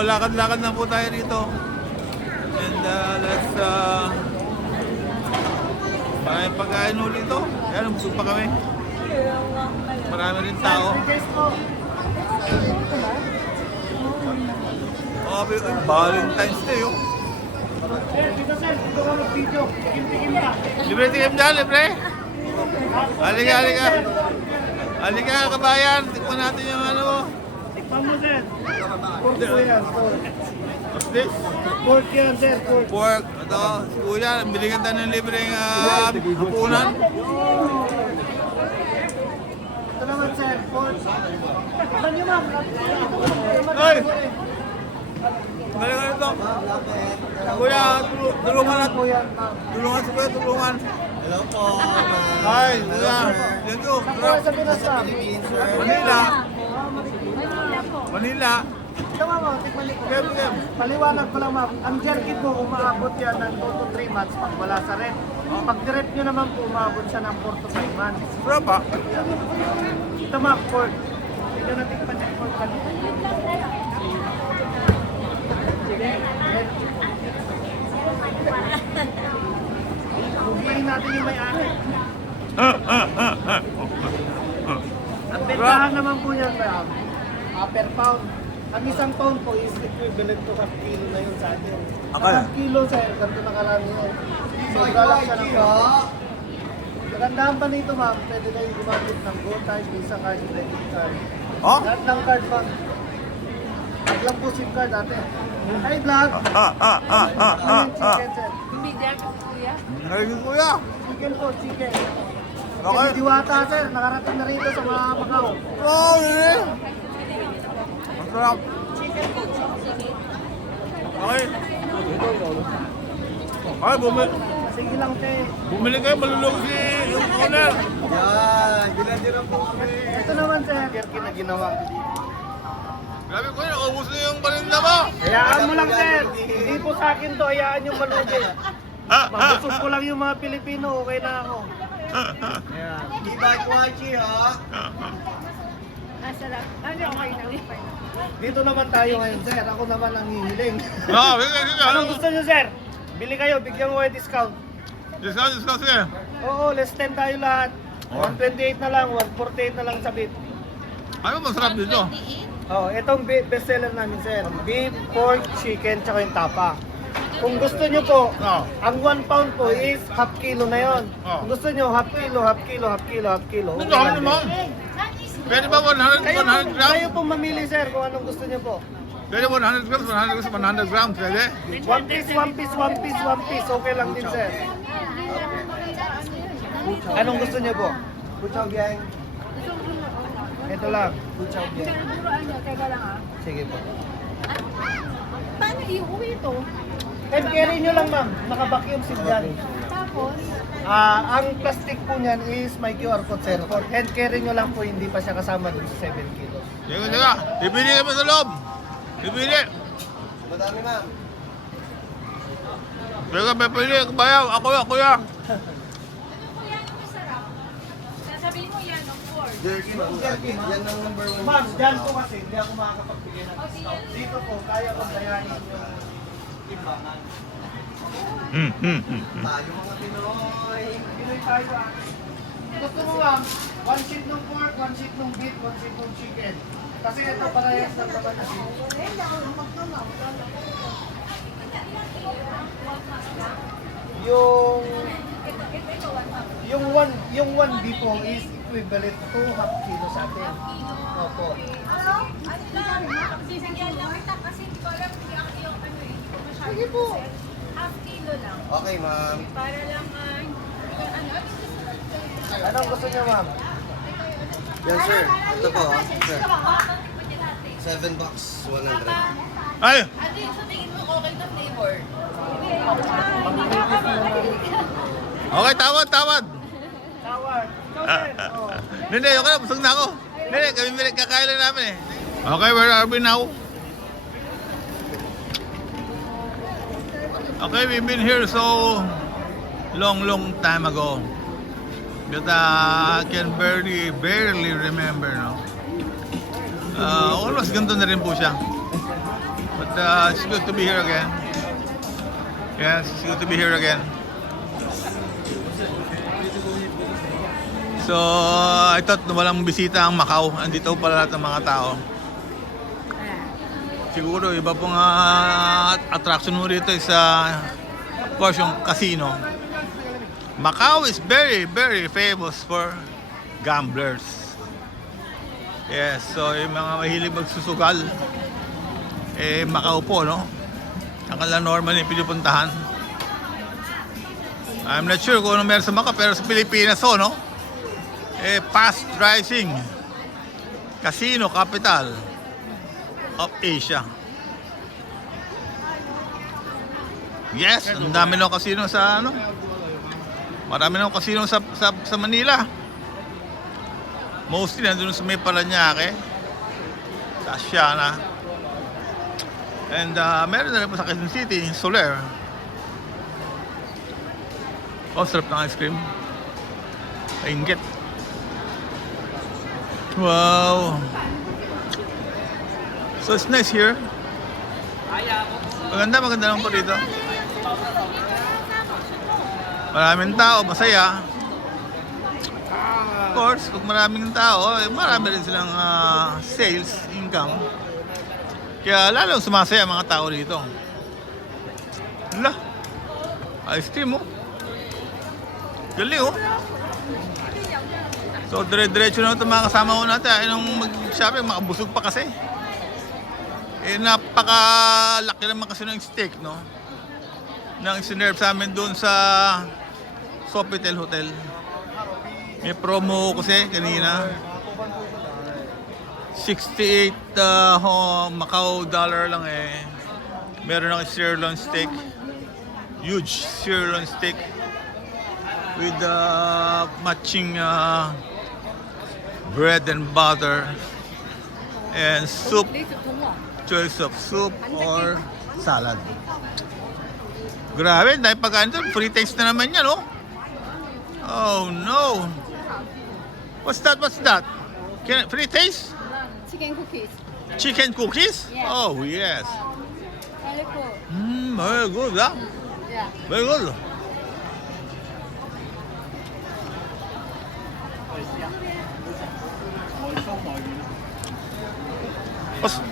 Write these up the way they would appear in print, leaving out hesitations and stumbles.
So, lakad-lakad na po tayo rito. And let's maraming pagkain ulit ito. Yan, busog pa kami. Marami rin tao. Oh, Valentine's Day, oh. Libre tikim dyan, libre. Halika, halika. Halika, kabayan. Tikman natin yung ano. Tikman mo, sir. Pork po yan, pork. What's this? Pork yan, sir, pork. Pork. Ito, kuya, binigyan tayo ng libreng hapunan. Ito naman, sir, pork. Saan nyo, ma'am? Ay! Galing ano ito? Kuya, tulungan at Yan, ma'am. tulungan sa kuya, tulungan. Hello po. Hi, kuya. Yan to. Saan po sa Pinas, ma'am? Manila. Manila. Ito, ma'am, tikman niyo po. Game, game. Paliwanag ko lang, ma'am. Ang jerky po, umaabot yan ng 2 to 3 months pag wala sa rep. Pag direct nyo naman po, umaabot siya ng 4 to 5 months. Bro pa? Ito, ma'am, pork. Ito na tikman niyo pork. Hugiin natin yung may-ari. Ang bentahan naman po yan, ma'am, per pound. Ang isang pound po is equivalent to half kilo na yun sa atin. Ang Akala. half kilo, sir, ganito na kalami yun. So, galak siya ng pound. Magandaan pa nito, ma'am, pwede kayong gumamit ng gold card, visa card, credit card. Oh? Lahat ng card, ma'am. Huwag lang po SIM card natin. Hi, vlog! Chicken, sir. Ngayon kuya. Chicken po, chicken. Okay. Chicken diwata, sir. Nakarating na rito sa mga Macau. Oh, really? Ang sarap. Okay. Ay, Sige lang, te. bumili kayo, malulog si yung owner. Yan, dinadira po kami. Ito naman, sir. Jerky na ginawa. Grabe kuya, naubos na yung paninda mo. Hayaan mo lang, sir. Hindi po sa akin to. Hayaan yung malugi. Mabusog ko lang yung mga Pilipino. Okay na ako. Ayan. Iba kwachi ha. Dito naman tayo ngayon, sir. Ako naman ang hihiling. Ah, sige, sige. Anong gusto nyo, sir? Bili kayo. Bigyan mo kayo discount. Discount, discount, sige. Oo, less 10 tayo lahat. 128 na lang, 148 na lang sa beef. Ano masarap dito? Oh, itong bestseller namin, sir. Beef, pork, chicken, tsaka yung tapa. Kung gusto nyo po, Oh. ang 1 pound po is half kilo na yon. Oh. Kung gusto nyo, half kilo, half kilo, half kilo, half kilo. Ano dami naman? Pwede ba 100, Kayo 100 po, grams? kayo po mamili, sir, kung anong gusto nyo po. Pwede 100 grams, 100 grams, 100 grams, pwede? One piece, one piece, one piece, one piece. Okay lang din, sir. Anong gusto nyo po? Puchaw gang. Ito lang. Puchaw gang. Sige po. Paano iuwi ito? And carry nyo lang, ma'am. Naka-vacuum seal dyan. Tapos, Ang plastic po niyan is may QR code, sir. For hand carry nyo lang po, hindi pa siya kasama dun sa 7 kilos. Sige, sige. Bibili kami sa loob. Bibili. Madami ma'am. Sige, bibili. Bayaw. Ako ya, kuya. sasabihin mo yan, of course. Jerky ma'am. Yan ang number 1. Ma'am, dyan po kasi hindi ako makakapagbigay ng discount. Dito po, kaya ko bayanin yung timbangan. Tayo mga Pinoy. Pinoy tayo ah. Gusto mo, ma'am, 1 sheet ng pork, 1 sheet ng beef, 1 sheet ng chicken. Kasi ito parehas ng laban na beef. Yung 1 beef po is equivalent to half kilo sa atin. Opo. Ano? Ano lang? Sisigyan lang kita kasi hindi ko alam kung yung ano eh. Sige po. Half kilo lang. Okay ma'am. Para lang Anong gusto niyo, ma'am? Yes sir. Ito po. Sir. 7 bucks, 100. Ay! Ano yung sa tingin mo okay na flavor? Okay, tawad, tawad. Tawad. Ikaw, sir. Oh. Hindi, okay na. Busog na ako. Hindi, kami kakain lang namin eh. Okay, where are we now? Okay, we've been here so long time ago. But I can barely remember, no? Almost ganito na rin po siya. But it's good to be here again. Yes, it's good to be here again. So, I thought walang bisita ang Macau. Andito pala lahat ng mga tao. Siguro, iba pong attraction mo rito is of course, yung casino. Macau is very, very famous for gamblers. Yes, so yung mga mahilig magsusugal, Macau po, no? Ang kanilang normal yung pinupuntahan. I'm not sure kung ano meron sa Macau, pero sa Pilipinas, no? Fast rising casino capital of Asia. Yes, ang dami ng casino sa ano. Marami ng casino sa Manila. Mostly nandun sa may Paranaque, sa Asiana. And meron na rin po sa Quezon City, Soler. Oh, sarap ng ice cream. Inggit. Wow. So it's nice here. Maganda naman po dito. Maraming tao, masaya. Of course, pag maraming tao, marami rin silang sales, income. Kaya lalong sumasaya mga tao dito. Hala, ice cream oh. Galing oh. So dire-diretso na ito mga kasama ko natin. Nung mag-shopping, makabusog pa kasi. Napakalaki naman kasi ng steak, no? Nang isinerve sa amin doon sa Sofitel Hotel. May promo kasi kanina. 68 Macau dollar lang Meron ako sirloin steak. Huge sirloin steak. With matching bread and butter. And soup. Choice of soup or salad. Grabe, dahil pagkaan doon, free taste na naman yan, oh. Oh, no. What's that? Free taste? Chicken cookies. Chicken cookies? Yes. Oh, yes. Very cool. Very good, huh? Yeah. Very good.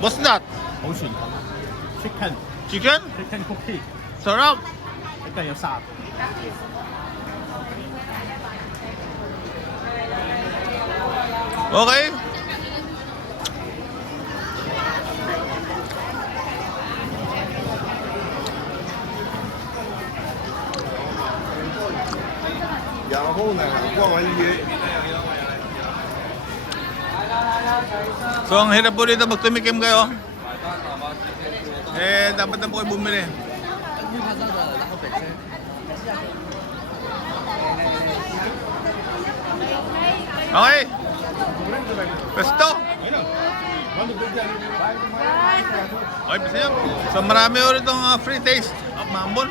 What's that? 好傳統 chicken Chicken? chicken cookie， Sarap. 一定要殺。 Okay. So ang hirap po dito magtumikim kayo. Dapat na po kayo bumili. Okay. Pesto. Okay, pesto yan. So marami ulit itong free taste. Mambon.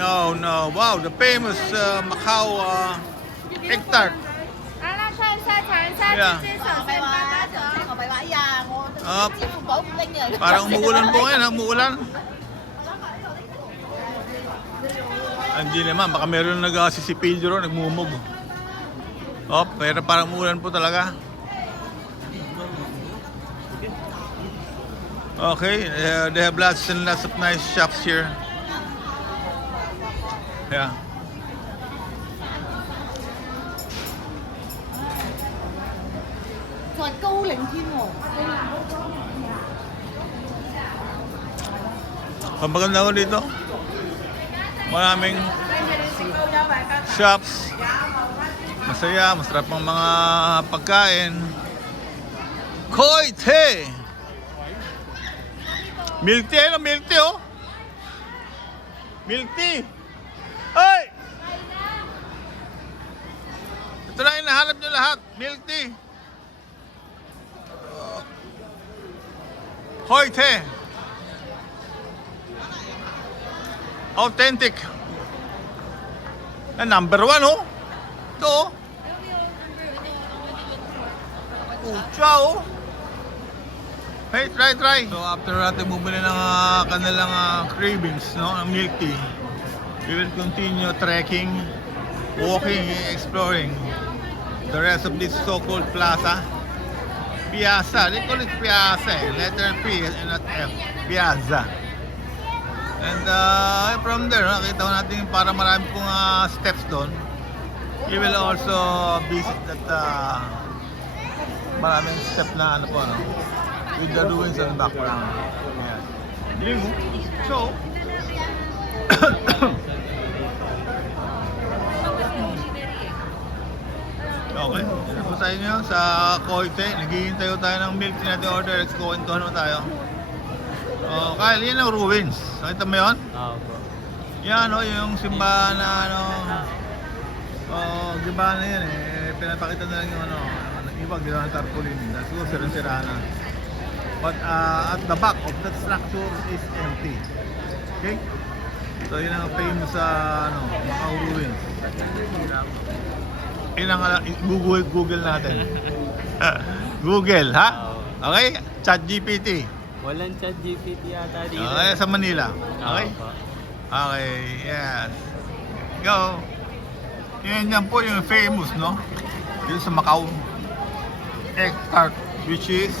No. Wow, the famous Macau egg tart. Yeah. Parang umuulan po ngayon, umuulan. Hindi naman, baka meron nag-sisipilyo ron, nagmumog. Pero parang umuulan po talaga. Okay, they have lots and lots of nice shops here. Yeah. Ang maganda ko dito, maraming shops, masaya, masarap ang mga pagkain. Koi Te! Milk tea, milk tea oh! Milk tea! Ay! Ito lang hinahanap nyo lahat, milk tea. Koi Te! Authentic. Number 1 oh. Ito oh. Ciao. Hey, try! So after natin bumili ng kanilang cravings, no, ng milk tea, we will continue trekking, walking, exploring the rest of this so-called plaza. Piazza, they call it Piazza, letter P and not F, Piazza. And from there, nakita natin para marami pong steps doon. We will also visit that maraming step na ano po, no? With the ruins in the background. Yeah. Lingo. So, okay. Dito po tayo ngayon sa Coite. Naghihintay ko tayo ng milk tea natin order. Let's go into ano tayo. Oh, Kyle, yun ang ruins. Nakita mo yun? Opo. Yan, no, yung simbahan na ano. Simbahan na yan eh. Pinapakita na lang yung ano. Ibang ginawa ng tarpaulin. Siguro sirang-sira na. But at the back of that structure is empty. Okay? So yun ang famous sa Macau ruins. Yun ang Google natin. Google, ha? Okay? ChatGPT. Walang chat GPT yata dito. Okay, sa Manila. Okay? Opo. Okay, yes. Go. Yan po yung famous, no? Dito sa Macau. Egg tart, which is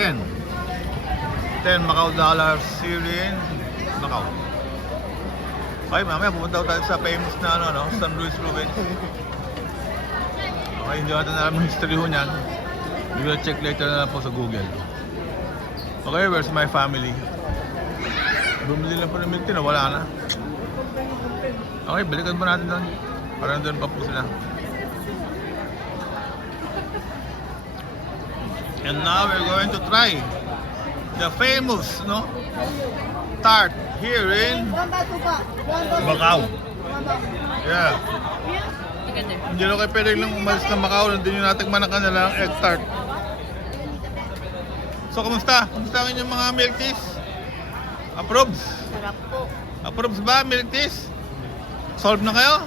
10 Macau dollars here in Macau. Okay, mamaya pumunta tayo sa famous na San Luis Ruins. Okay, hindi natin alam yung history ho niyan. We will check later na lang po sa Google. Okay, where's my family? Bumili lang po ng milk tea na wala na. Okay, balikan po natin doon. Parang doon pa po sila. And now we're going to try the famous, tart here in Macau. Yeah. Hindi na kayo pwede lang umalis na Macau, hindi nyo natikman ang kanilang egg tart. So, kamusta? Kamusta ang inyong mga milk teas? Approves? Sarap po. Approves ba milk teas? Solve na kayo?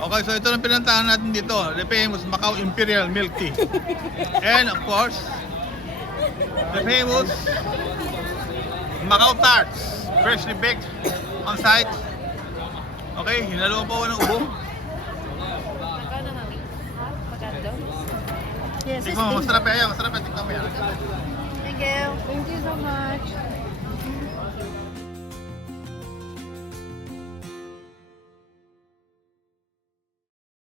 Okay, so ito ang pinantahan natin dito, the famous Macau Imperial Milk Tea. And of course, the famous Macau Tarts, freshly baked on site. Okay, hinalo po ng ubo. Magkano mami? Magkano? Yes, Tingnan mo, masarap yan, masarap yan, tingnan mo yan. Thank you. Thank you so much.